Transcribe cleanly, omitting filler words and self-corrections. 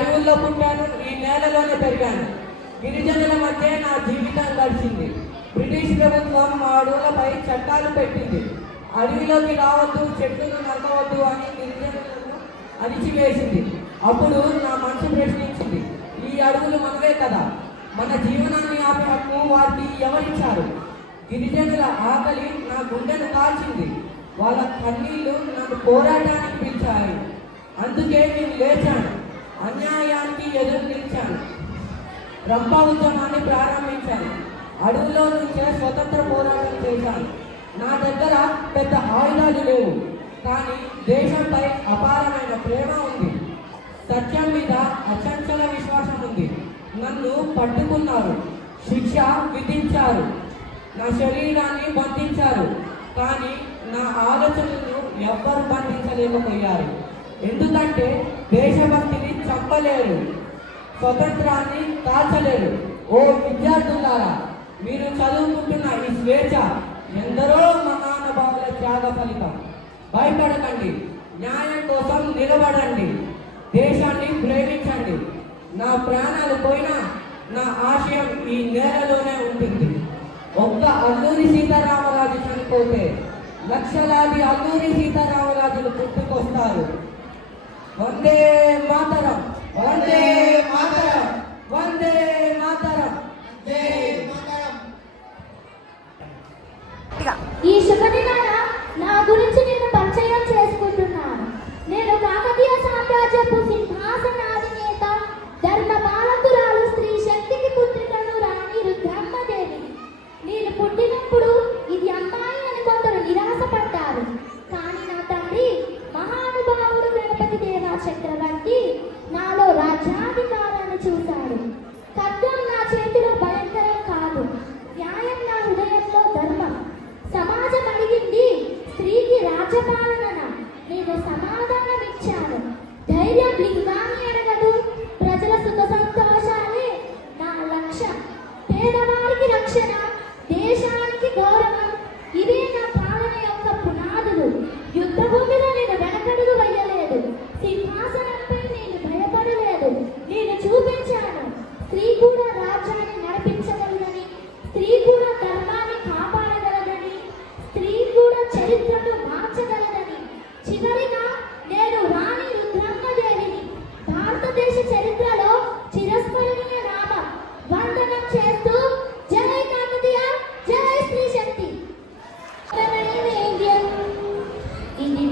అడవుల్లో పుట్టాను, ఈ నేలలోనే పెరిగాను. గిరిజనుల మధ్య నా జీవితం గడిచింది. బ్రిటిష్ ప్రభుత్వం మా అడవులపై చట్టాలు పెట్టింది. అడవిలోకి రావద్దు, చెట్లను నరకవద్దు అని గిరిజనులను అణిచివేసింది. అప్పుడు నా మనసు ప్రశ్నించింది, ఈ అడవులు మనవే కదా, మన జీవనాన్ని ఆపే హక్కు వారికి ఎవరిచ్చారు? గిరిజనుల ఆకలి నా గుండెను కాల్చింది. వాళ్ళ కన్నీళ్లు నన్ను పోరాటానికి పిలిచాయి. అందుకే నేను లేచాను, అన్యాయానికి ఎదురు నిలిచాను, రంపా ఉద్యమాన్ని ప్రారంభించాను. అడవుల్లో నుంచే స్వతంత్ర పోరాటం చేశాను. నా దగ్గర పెద్ద ఆయుధాలు లేవు, కానీ దేశంపై అపారమైన ప్రేమ ఉంది. సత్యం మీద అచంచల విశ్వాసం ఉంది. నన్ను పట్టుకున్నారు, శిక్ష విధించారు, నా శరీరాన్ని బంధించారు, కానీ నా ఆలోచనలను ఎవ్వరు బంధించలేకపోయారు. ఎందుకంటే దేశభక్తిని చంపలేరు, స్వతంత్రాన్ని కాల్చలేరు. ఓ విద్యార్థులారా, మీరు చదువుకుంటున్న ఈ స్వేచ్ఛ ఎందరో మహానుభావుల త్యాగ ఫలితం. భయపడకండి, న్యాయం కోసం నిలబడండి, దేశాన్ని ప్రేమించండి. నా ప్రాణాలు పోయినా నా ఆశయం ఈ నేలలోనే ఉంటుంది. ఒక్క అల్లూరి సీతారామరాజు చనిపోతే లక్షలాది అల్లూరి సీతారామరాజులు పుట్టుకొస్తారు. వందే మాతరం, వందే మాతరం, వందే మాతరం, జై మాతరం. ఈ శుభదినాన నా గురించి నేను పరిచయం చేసుకుంటున్నాను. నేను కాకతీయ సామ్రాజ్యపు సింహాసనాధినేత ధర్మపాలకురాలు స్త్రీ శక్తికి పుత్రికను రాణి రుద్రమ్మదేవి. నేను పుట్టినప్పుడు ఇది అమ్మాయి అని కొందరు నిరాశపడ్డారు. కానీ నా తండ్రి మహానుభావుడు గణపతి దేవా చక్రవర్తి నాలో రాజ్యాధికారాన్ని చూశాడు. ఖడ్గం నా చేతిలో భయంకరం కాదు, న్యాయం నా హృదయంలో ధర్మం. సమాజం అడిగింది స్త్రీకి రాజ్యపాలన, నేను సమాధానం ఇచ్చాను. ధైర్యం లింగాన్ని అడగదు, ప్రజల సుఖ సంతోషాలే నా లక్ష్యం. పేదవారికి రక్షణ, దేశానికి గౌరవం, ఇవే నా పాలన యొక్క పునాదులు. యుద్ధ భూమిలో నేను వెనకడుగు వేయలేదు, సింహాసనంపై నేను భయపడలేదు. నేను చూపించాను, స్త్రీ కూడా రాజ్యాన్ని నడిపించగలదని, స్త్రీ కూడా ధర్మాన్ని కాపాడగలదని, స్త్రీ కూడా చరిత్రను మార్చగలదని. చివరిగా నేను రాణి రుద్రమ్మదేవిని భారతదేశ చరిత్రలో చిరస్మరణీయ నామం వందనం చేస్తూ జై కాకతీయ, జై స్త్రీ శక్తి. నైవేద్యం ఇది